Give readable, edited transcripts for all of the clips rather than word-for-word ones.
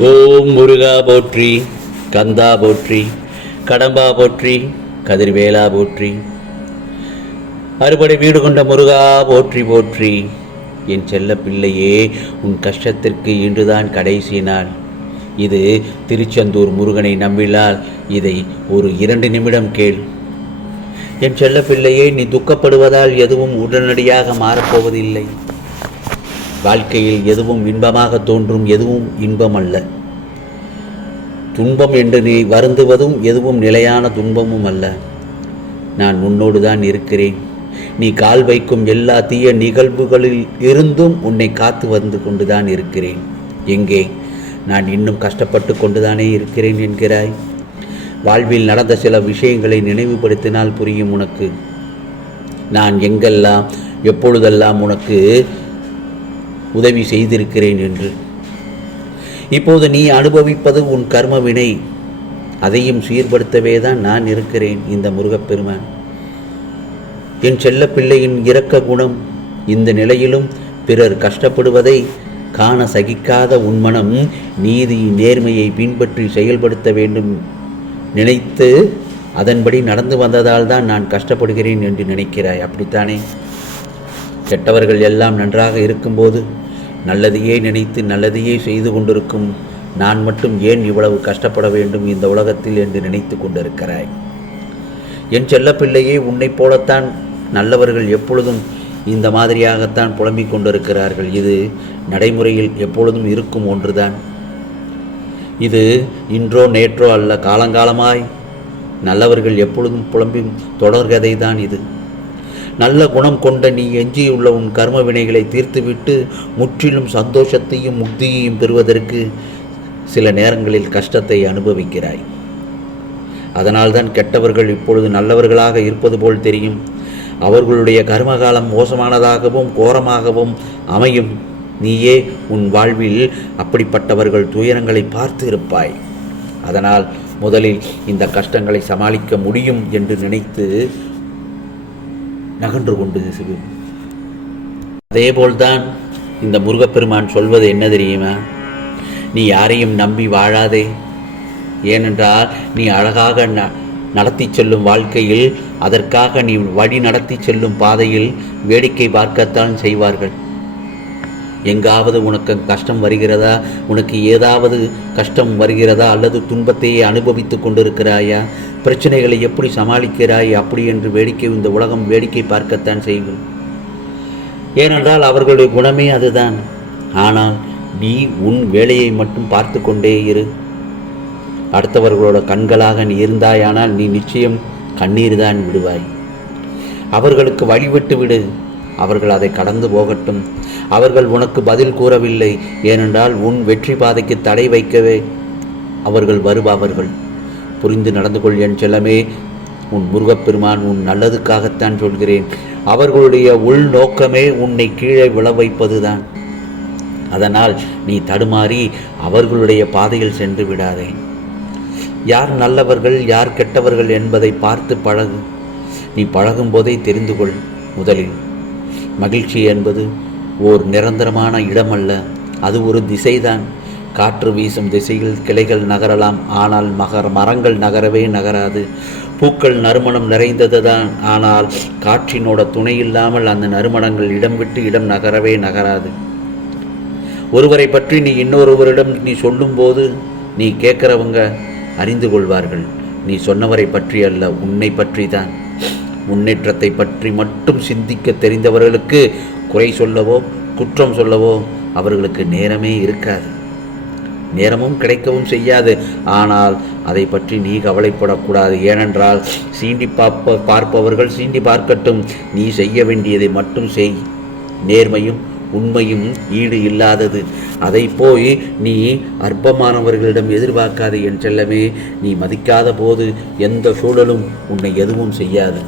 ஓம் முருகா போற்றி, கந்தா போற்றி, கடம்பா போற்றி, கதிர்வேலா போற்றி, அறுபடை வீடு கொண்ட முருகா போற்றி போற்றி. என் செல்ல பிள்ளையே, உன் கஷ்டத்திற்கு இன்றுதான் கடைசி நாள். இது திருச்செந்தூர் முருகனை நம்பினால் இதை ஒரு 2 நிமிடம் கேள். என் செல்ல பிள்ளையே, நீ துக்கப்படுவதால் எதுவும் உடனடியாக மாறப்போவதில்லை. வாழ்க்கையில் எதுவும் இன்பமாக தோன்றும், எதுவும் இன்பம் அல்ல. துன்பம் என்று நீ வருந்துவதும் எதுவும் நிலையான துன்பமும் அல்ல. நான் உன்னோடு தான் இருக்கிறேன். நீ கால் வைக்கும் எல்லா தீய நிகழ்வுகளில் இருந்தும் உன்னை காத்து வந்து கொண்டுதான் இருக்கிறேன். எங்கே? நான் இன்னும் கஷ்டப்பட்டு கொண்டுதானே இருக்கிறேன் என்கிறாய். வாழ்வில் நடந்த சில விஷயங்களை நினைவுபடுத்தினால் புரியும் உனக்கு. நான் எங்கெல்லாம் எப்பொழுதெல்லாம் உனக்கு உதவி செய்திருக்கிறேன் என்று. இப்போது நீ அனுபவிப்பது உன் கர்ம வினை. அதையும் சீர்படுத்தவே தான் நான் இருக்கிறேன் இந்த முருகப்பெருமான். என் செல்ல பிள்ளையின் இரக்க குணம் இந்த நிலையிலும் பிறர் கஷ்டப்படுவதை காண சகிக்காத உன் மனம் நீதி நேர்மையை பின்பற்றி செயல்படுத்த வேண்டும் நினைத்து அதன்படி நடந்து வந்ததால் தான் நான் கஷ்டப்படுகிறேன் என்று நினைக்கிறாய். அப்படித்தானே? கெட்டவர்கள் எல்லாம் நன்றாக இருக்கும்போது நல்லதையே நினைத்து நல்லதையே செய்து கொண்டிருக்கும் நான் மட்டும் ஏன் இவ்வளவு கஷ்டப்பட வேண்டும் இந்த உலகத்தில் என்று நினைத்து கொண்டிருக்கிறாய். என் செல்லப்பிள்ளையே, உன்னை போலத்தான் நல்லவர்கள் எப்பொழுதும் இந்த மாதிரியாகத்தான் புலம்பிக் கொண்டிருக்கிறார்கள். இது நடைமுறையில் எப்பொழுதும் இருக்கும் ஒன்றுதான். இது இன்றோ நேற்றோ அல்ல, காலங்காலமாய் நல்லவர்கள் எப்பொழுதும் புலம்பும் தொடர்கதை தான் இது. நல்ல குணம் கொண்ட நீ எஞ்சியுள்ள உன் கர்ம வினைகளை தீர்த்துவிட்டு முற்றிலும் சந்தோஷத்தையும் முக்தியையும் பெறுவதற்கு சில நேரங்களில் கஷ்டத்தை அனுபவிக்கிறாய். அதனால்தான் கெட்டவர்கள் இப்பொழுது நல்லவர்களாக இருப்பது போல் தெரியும். அவர்களுடைய கர்மகாலம் மோசமானதாகவும் கோரமாகவும் அமையும். நீயே உன் வாழ்வில் அப்படிப்பட்டவர்கள் துயரங்களை பார்த்து இருப்பாய். அதனால் முதலில் இந்த கஷ்டங்களை சமாளிக்க முடியும் என்று நினைத்து நகன்று கொண்டு சிறு. அதேபோல்தான் இந்த முருகப்பெருமான் சொல்வது என்ன தெரியுமா? நீ யாரையும் நம்பி வாழாதே. ஏனென்றால் நீ அழகாக நடத்தி செல்லும் வாழ்க்கையில் அதற்காக நீ வழி நடத்தி செல்லும் பாதையில் வேடிக்கை பார்க்கத்தான் செய்வார்கள். எங்காவது உனக்கு கஷ்டம் வருகிறதா, உனக்கு ஏதாவது கஷ்டம் வருகிறதா, அல்லது துன்பத்தையே அனுபவித்து கொண்டிருக்கிறாயா, பிரச்சனைகளை எப்படி சமாளிக்கிறாய் அப்படி என்று இந்த உலகம் வேடிக்கை பார்க்கத்தான் செய்யும். ஏனென்றால் அவர்களுடைய குணமே அதுதான். ஆனால் நீ உன் வேலையை மட்டும் பார்த்து கொண்டே இரு. அடுத்தவர்களோட கண்களாக நீ இருந்தாயானால் நீ நிச்சயம் கண்ணீர் தான் விடுவாய். அவர்களுக்கு வழிவிட்டு விடு. அவர்கள் அதை கடந்து போகட்டும். அவர்கள் உனக்கு பதில் கூறவில்லை. ஏனென்றால் உன் வெற்றி பாதைக்கு தடை வைக்கவே அவர்கள் வருபவர்கள். புரிந்து நடந்து கொள் என் செல்லமே. உன் முருகப்பெருமான் உன் நல்லதுக்காகத்தான் சொல்கிறேன். அவர்களுடைய உள் நோக்கமே உன்னை கீழே விழ வைப்பதுதான். அதனால் நீ தடுமாறி அவர்களுடைய பாதையில் சென்று விடாதே. யார் நல்லவர்கள் யார் கெட்டவர்கள் என்பதை பார்த்து பழகு. நீ பழகும் போதே தெரிந்து கொள். முதலில் மகிழ்ச்சி என்பது ஓர் நிரந்தரமான இடமல்ல, அது ஒரு திசைதான். காற்று வீசும் திசையில் கிளைகள் நகரலாம், ஆனால் மரங்கள் நகரவே நகராது. பூக்கள் நறுமணம் நிறைந்தது தான், ஆனால் காற்றினோட துணை இல்லாமல் அந்த நறுமணங்கள் இடம் விட்டு இடம் நகரவே நகராது. ஒருவரை பற்றி நீ இன்னொருவரிடம் நீ சொல்லும்போது நீ கேட்குறவங்க அறிந்து கொள்வார்கள். நீ சொன்னவரை பற்றி அல்ல, உன்னை பற்றி தான். முன்னேற்றத்தை பற்றி மட்டும் சிந்திக்க தெரிந்தவர்களுக்கு குறை சொல்லவோ குற்றம் சொல்லவோ அவர்களுக்கு நேரமே இருக்காது. நேரமும் கிடைக்கவும் செய்யாது. ஆனால் அதை பற்றி நீ கவலைப்படக்கூடாது. ஏனென்றால் சீண்டி பார்ப்பவர்கள் சீண்டி பார்க்கட்டும். நீ செய்ய வேண்டியதை மட்டும் செய். நேர்மையும் உண்மையும் ஈடு இல்லாதது. அதை போய் நீ அற்பமானவர்களிடம் எதிர்பார்க்காது என் செல்லமே. நீ மதிக்காத போது எந்த சூழலும் உன்னை எதுவும் செய்யாது.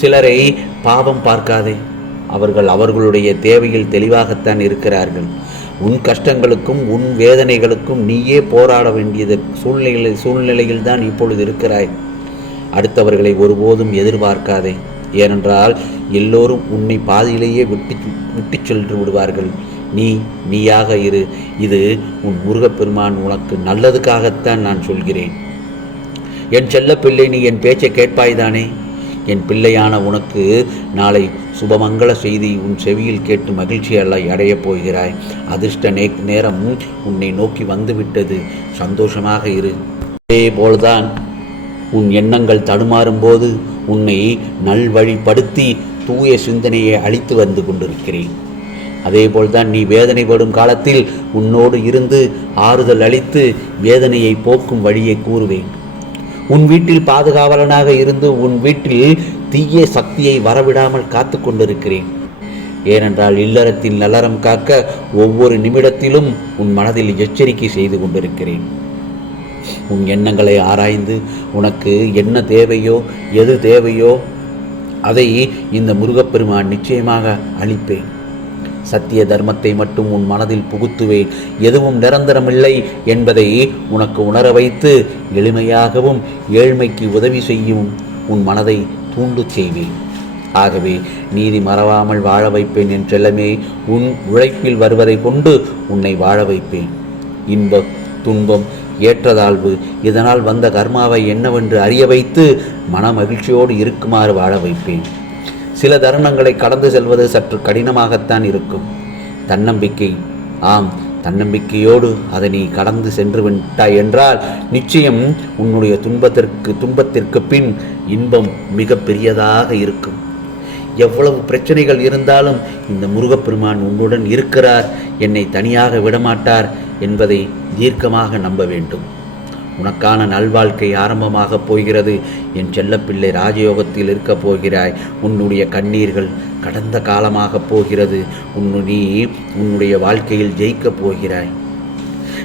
சிலரை பாவம் பார்க்காதே. அவர்கள் அவர்களுடைய தேவையில் தெளிவாகத்தான் இருக்கிறார்கள். உன் கஷ்டங்களுக்கும் உன் வேதனைகளுக்கும் நீயே போராட வேண்டியது சூழ்நிலையில் தான் இப்பொழுது இருக்கிறாய். அடுத்தவர்களை ஒருபோதும் எதிர்பார்க்காதே. ஏனென்றால் எல்லோரும் உன்னை பாதியிலேயே விட்டு சென்று விடுவார்கள். நீயாக இரு. இது உன் முருகப்பெருமான் உனக்கு நல்லதுக்காகத்தான் நான் சொல்கிறேன். என் செல்ல பிள்ளை, நீ என் பேச்சை கேட்பாய்தானே? என் பிள்ளையான உனக்கு நாளை சுபமங்கள செய்தி உன் செவியில் கேட்டு மகிழ்ச்சி அடையப் போகிறாய். அதிர்ஷ்ட நேரம் உன்னை நோக்கி வந்துவிட்டது. சந்தோஷமாக இரு. அதே போல்தான் உன் எண்ணங்கள் தடுமாறும் போது உன்னை நல்வழிப்படுத்தி தூய சிந்தனையை அளித்து வந்து கொண்டிருக்கிறேன். அதேபோல்தான் நீ வேதனைப்படும் காலத்தில் உன்னோடு இருந்து ஆறுதல் அளித்து வேதனையை போக்கும் வழியை கூறுவேன். உன் வீட்டில் பாதுகாவலனாக இருந்து உன் வீட்டில் தீய சக்தியை வரவிடாமல் காத்து கொண்டிருக்கிறேன். ஏனென்றால் இல்லறத்தில் நல்லறம் காக்க ஒவ்வொரு நிமிடத்திலும் உன் மனதில் எச்சரிக்கை செய்து கொண்டிருக்கிறேன். உன் எண்ணங்களை ஆராய்ந்து உனக்கு என்ன தேவையோ எது தேவையோ அதை இந்த முருகப்பெருமான் நிச்சயமாக அளிப்பேன். சத்திய தர்மத்தை மட்டும் உன் மனதில் புகுத்துவேன். எதுவும் நிரந்தரமில்லை என்பதை உனக்கு உணர வைத்து எளிமையாகவும் ஏழ்மைக்கு உதவி செய்யும் உன் மனதை தூண்டு செய்வேன். ஆகவே நீதி மறவாமல் வாழ வைப்பேன். என் செல்லமே, உன் உழைப்பில் வருவதை கொண்டு உன்னை வாழ வைப்பேன். இன்பம் துன்பம் ஏற்றதாழ்வு இதனால் வந்த கர்மாவை என்னவென்று அறிய வைத்து மன மகிழ்ச்சியோடு இருக்குமாறு வாழ வைப்பேன். சில தருணங்களை கடந்து செல்வது சற்று கடினமாகத்தான் இருக்கும். தன்னம்பிக்கை, ஆம், தன்னம்பிக்கையோடு அதை நீ கடந்து சென்று விட்டாய் என்றால் நிச்சயம் உன்னுடைய துன்பத்திற்கு பின் இன்பம் மிக பெரியதாக இருக்கும். எவ்வளவு பிரச்சனைகள் இருந்தாலும் இந்த முருகப்பெருமான் உன்னுடன் இருக்கிறார், என்னை தனியாக விடமாட்டார் என்பதை தீர்க்கமாக நம்ப வேண்டும். உனக்கான நல்வாழ்க்கை ஆரம்பமாக போகிறது. என் செல்லப்பிள்ளை, ராஜயோகத்தில் இருக்கப் போகிறாய். உன்னுடைய கண்ணீர்கள் கடந்த காலமாக போகிறது. நீ உன்னுடைய வாழ்க்கையில் ஜெயிக்கப் போகிறாய்.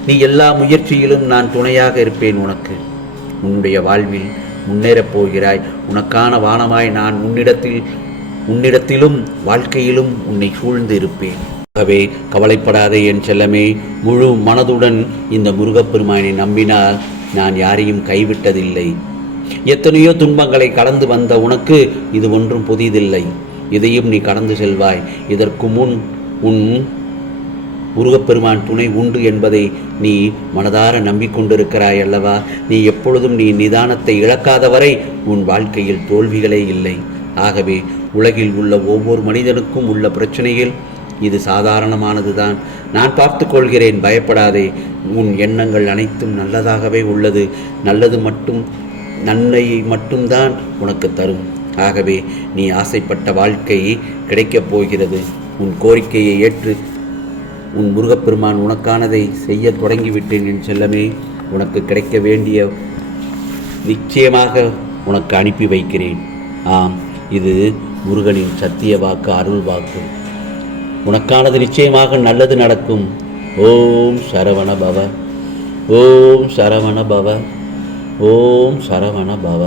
நீ எல்லா முயற்சியிலும் நான் துணையாக இருப்பேன். உன்னுடைய வாழ்வில் முன்னேறப் போகிறாய். உனக்கான வானமாய் நான் உன்னிடத்திலும் வாழ்க்கையிலும் உன்னை சூழ்ந்து இருப்பேன். ஆகவே கவலைப்படாதே என் செல்லமே. முழு மனதுடன் இந்த முருகப்பெருமானை நம்பினால் நான் யாரையும் கைவிட்டதில்லை. எத்தனையோ துன்பங்களை கடந்து வந்த உனக்கு இது ஒன்றும் புதிதில்லை. இதையும் நீ கடந்து செல்வாய். இதற்கு முன் உன் முருகப்பெருமான் துணை உண்டு என்பதை நீ மனதார நம்பிக்கொண்டிருக்கிறாய் அல்லவா? நீ எப்பொழுதும் நிதானத்தை இழக்காதவரை உன் வாழ்க்கையில் தோல்விகளே இல்லை. ஆகவே உலகில் உள்ள ஒவ்வொரு மனிதனுக்கும் உள்ள பிரச்சனையில் இது சாதாரணமானதுதான். நான் பார்த்து கொள்கிறேன், பயப்படாதே. உன் எண்ணங்கள் அனைத்தும் நல்லதாகவே உள்ளது. நன்மையை மட்டும்தான் உனக்கு தரும். ஆகவே நீ ஆசைப்பட்ட வாழ்க்கை கிடைக்கப் போகிறது. உன் கோரிக்கையை ஏற்று உன் முருகப்பெருமான் உனக்கானதை செய்ய தொடங்கிவிட்டேன் என் செல்லமே. உனக்கு கிடைக்க வேண்டிய நிச்சயமாக உனக்கு அனுப்பி வைக்கிறேன். ஆம், இது முருகனின் சத்திய வாக்கு, அருள் வாக்கு. உனக்கானது நிச்சயமாக நல்லது நடக்கும். ஓம் சரவண பவ, ஓம் சரவண பவ, ஓம் சரவண பவ.